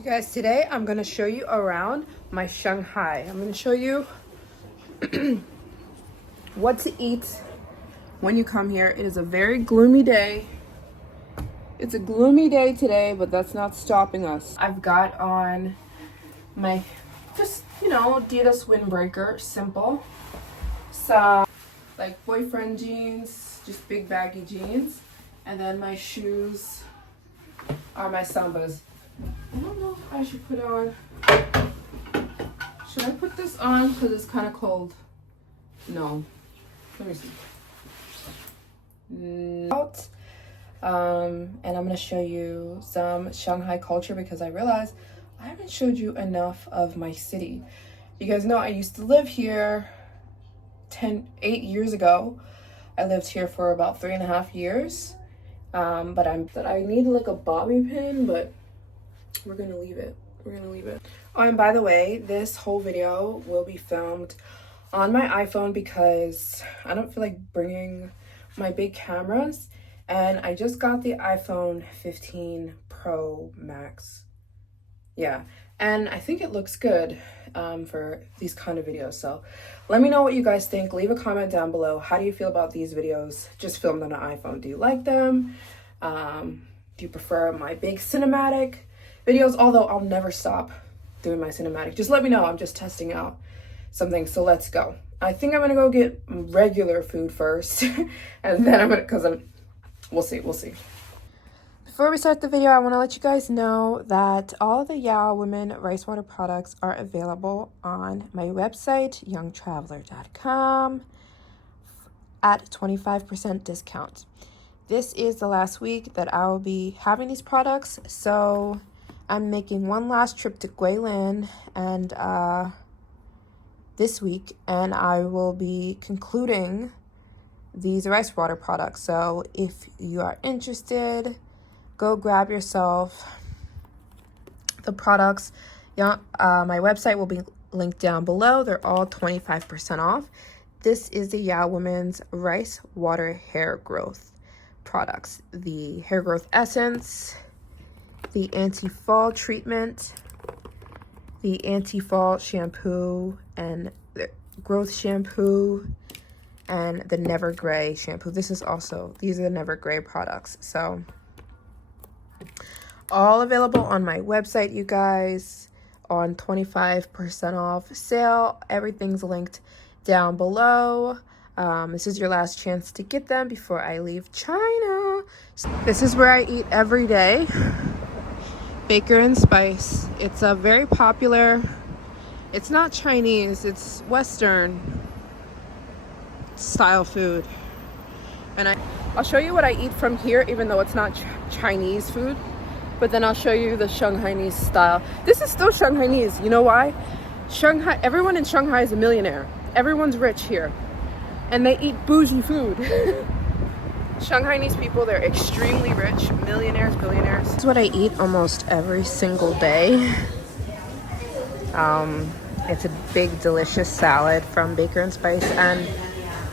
You guys, today I'm gonna show you around my Shanghai. I'm gonna show you what to eat when you come here. It is a very gloomy day. It's a gloomy day today, but that's not stopping us. I've got on my, Adidas windbreaker, simple. Some like boyfriend jeans, just big baggy jeans. And then my shoes are my Sambas. I don't know if I should put on. Should I put this on because it's kind of cold? No. Let me see. Out. And I'm gonna show you some Shanghai culture because I realized I haven't showed you enough of my city. You guys know I used to live here 8 years ago. I lived here for about 3.5 years. But I need like a bobby pin, but we're gonna leave it. Oh, and by the way, this whole video will be filmed on my iPhone because I don't feel like bringing my big cameras, and I just got the iPhone 15 Pro Max. Yeah, and I think it looks good for these kind of videos. So let me know what you guys think. Leave a comment down below. How do you feel about these videos just filmed on an iPhone? Do you like them? Do you prefer my big cinematic videos? Although I'll never stop doing my cinematic. Just let me know. I'm just testing out something. So let's go. I think I'm gonna go get regular food first, and then we'll see. Before we start the video, I want to let you guys know that all the Yao Women Rice Water products are available on my website, youngtraveler.com, at 25% discount. This is the last week that I will be having these products, so I'm making one last trip to Guilin and this week, and I will be concluding these rice water products. So if you are interested, go grab yourself the products. My website will be linked down below. They're all 25% off. This is the Yao Women's Rice Water Hair Growth products. The hair growth essence, the anti-fall treatment, the anti-fall shampoo, and the growth shampoo, and the Never Gray shampoo. These are the Never Gray products. So all available on my website, you guys, on 25% off sale. Everything's linked down below. This is your last chance to get them before I leave China. This is where I eat every day. Baker and Spice. It's a very popular, it's not Chinese, it's Western style food. And I'll show you what I eat from here, even though it's not Chinese food. But then I'll show you the Shanghainese style. This is still Shanghainese. You know why? Everyone in Shanghai is a millionaire. Everyone's rich here. And they eat bougie food. Shanghainese people, they're extremely rich. Millionaires, billionaires. This is what I eat almost every single day. It's a big, delicious salad from Baker and Spice. And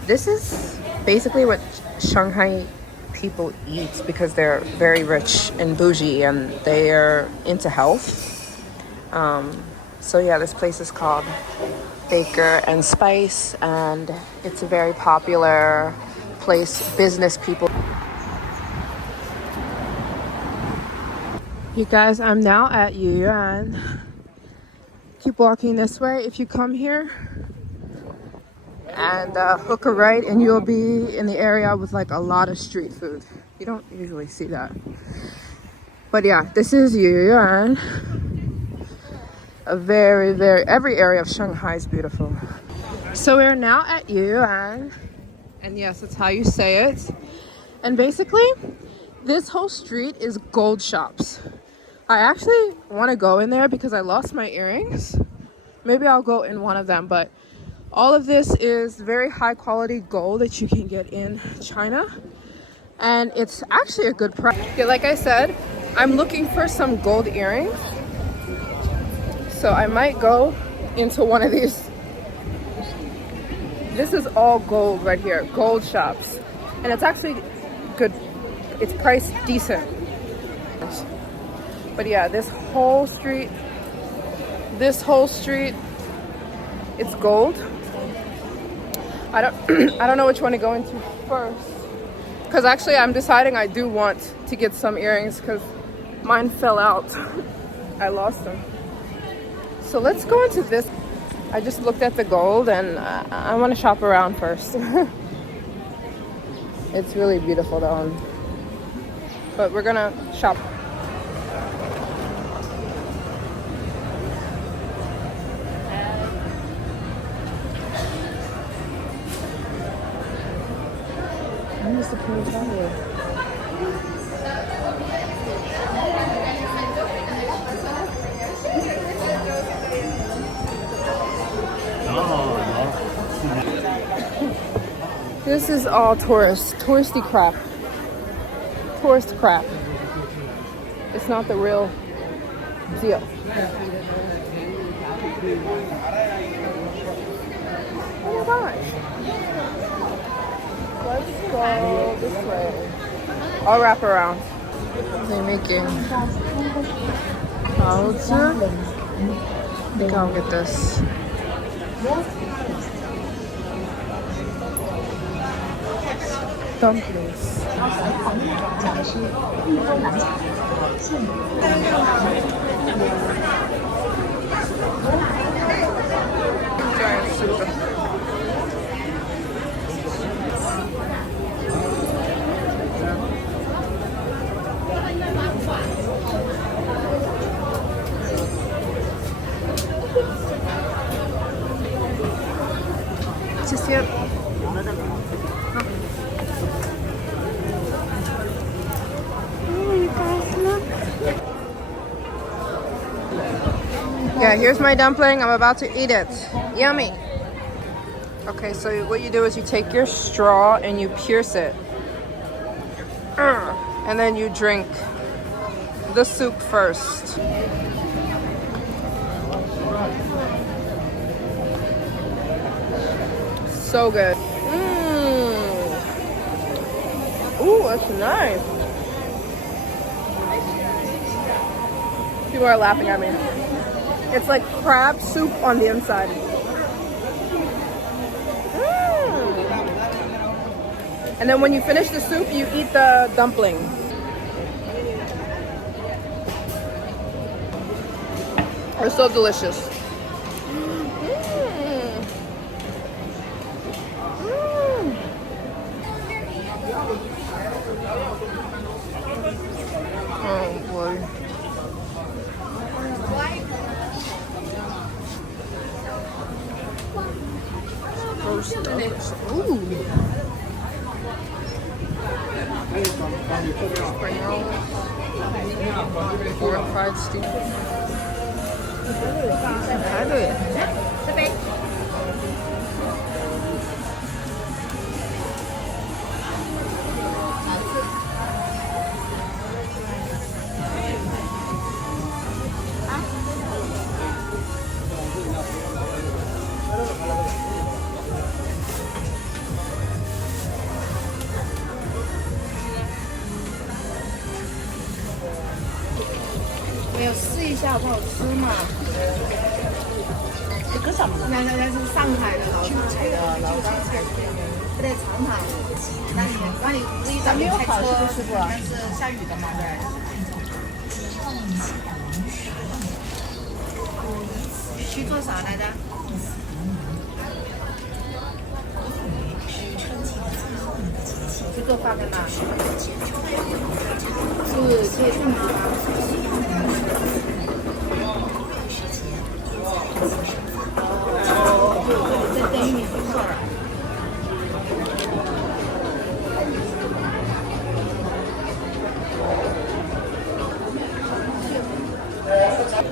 this is basically what Shanghai people eat because they're very rich and bougie and they are into health. So yeah, this place is called Baker and Spice, and it's a very popular place. Business people. You guys, I'm now at Yuan. Keep walking this way if you come here, and hook a right and you'll be in the area with like a lot of street food. You don't usually see that, but yeah, this is Yuan. Every area of Shanghai is beautiful. So we're now at Yuan, and yes, that's how you say it. And basically this whole street is gold shops. I actually want to go in there because I lost my earrings. Maybe I'll go in one of them, but all of this is very high quality gold that you can get in China, and it's actually a good price. Okay, like I said, I'm looking for some gold earrings, so I might go into one of these. This is all gold right here, gold shops, and it's actually good. It's priced decent. But yeah, this whole street, it's gold. I don't know which one to go into first. Because actually I'm deciding I do want to get some earrings because mine fell out. I lost them. So let's go into this. I just looked at the gold and I want to shop around first. It's really beautiful though. But we're gonna shop. Where's the Queen Tower? This is all touristy crap. Tourist crap. It's not the real deal. Oh my gosh. Let's go this way. I'll wrap around. They're making clouds. I think I'll get this. Dumplings. Giant soup. Yeah, here's my dumpling. I'm about to eat it. Yummy. Okay, so what you do is you take your straw and you pierce it. And then you drink the soup first. So good. Ooh, that's nice. People are laughing at me. It's like crab soup on the inside. And then when you finish the soup, you eat the dumpling. They're so delicious. Oh boy. Ooh. Spring rolls. Pork fried steak.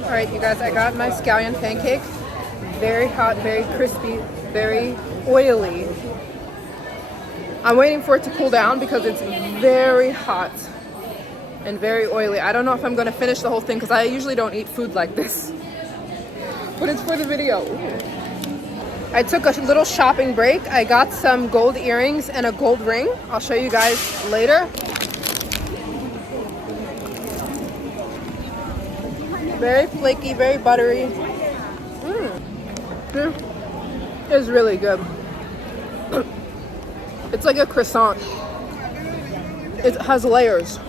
Alright, you guys, I got my scallion pancake. Very hot, very crispy, very oily. I'm waiting for it to cool down because it's very hot and very oily. I don't know if I'm going to finish the whole thing because I usually don't eat food like this. But it's for the video. I took a little shopping break. I got some gold earrings and a gold ring. I'll show you guys later. Very flaky, very buttery. It's really good. It's like a croissant. It has layers.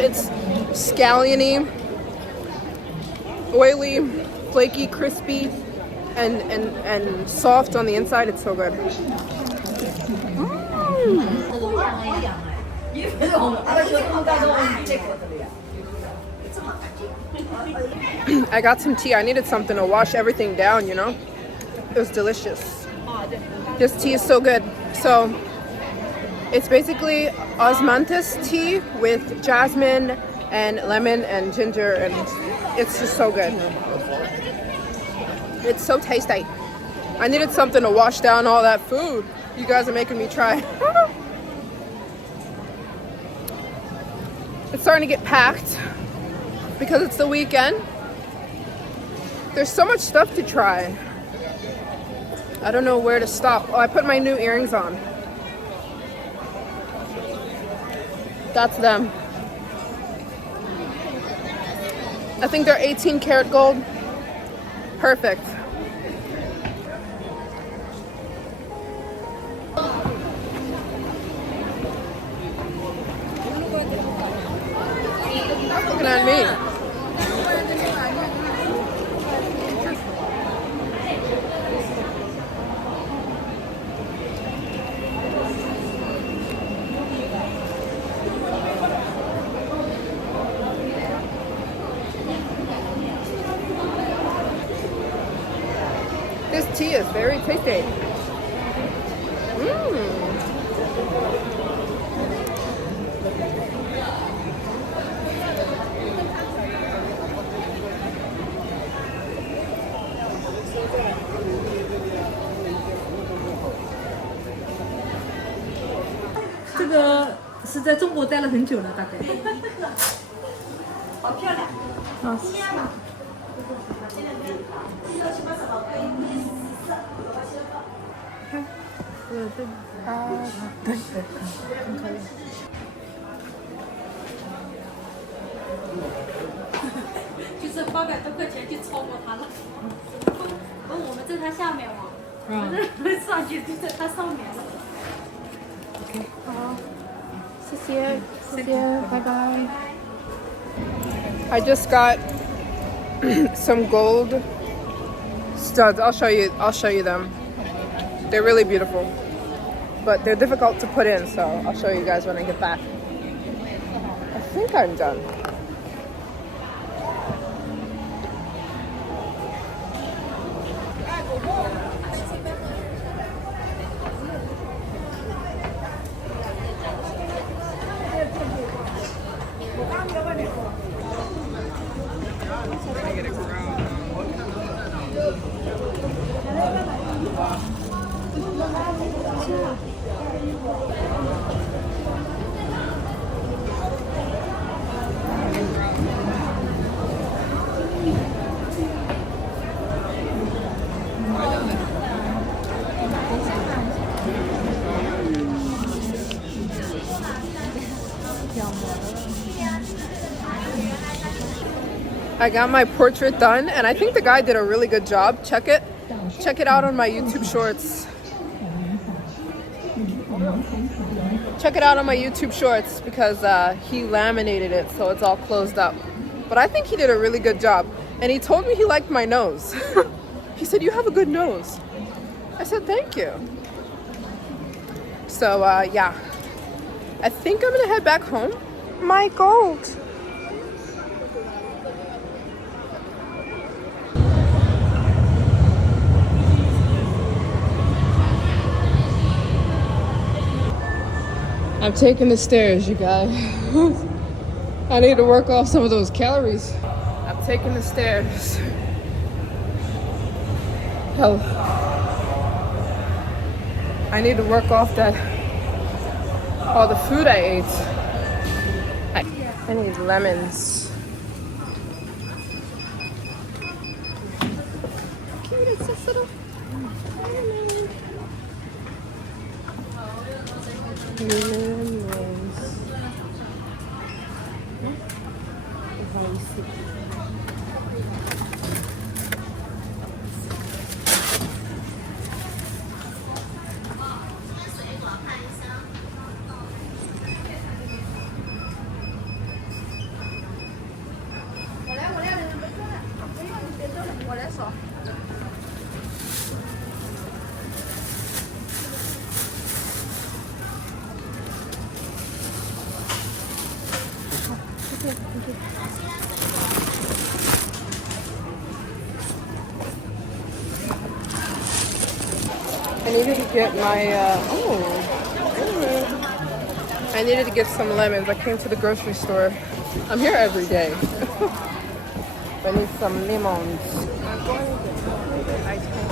It's scalliony, oily, flaky, crispy, and soft on the inside. It's so good. I got some tea. I needed something to wash everything down, you know? It was delicious. This tea is so good. So it's basically osmanthus tea with jasmine and lemon and ginger, and it's just so good. It's so tasty. I needed something to wash down all that food. You guys are making me try. It's starting to get packed because it's the weekend. There's so much stuff to try. I don't know where to stop. Oh, I put my new earrings on. That's them. I think they're 18 karat gold. Perfect. Looking at me. This tea is very tasty.这个是在中国待了很久了，大概。好漂亮。啊。对，很可以。就是800多块钱就超过它了。不，我们在它下面嘛，我们上去就在它上面了。好，谢谢，谢谢，拜拜。I just got some gold studs. I'll show you them. They're really beautiful, but they're difficult to put in, so I'll show you guys when I get back. I think I'm done. I got my portrait done, and I think the guy did a really good job. Check it out on my YouTube shorts. Check it out on my YouTube shorts because he laminated it so it's all closed up. But I think he did a really good job, and he told me he liked my nose. He said, "You have a good nose." I said, "Thank you." So yeah, I think I'm gonna head back home. My gold. I'm taking the stairs, you guys. I need to work off some of those calories. I'm taking the stairs. Hell, I need to work off all the food I ate. I need lemons. Cute, it's just little. Lemons. I needed to get my, I needed to get some lemons. I came to the grocery store. I'm here every day. I need some lemons. I'm going to get ice cream.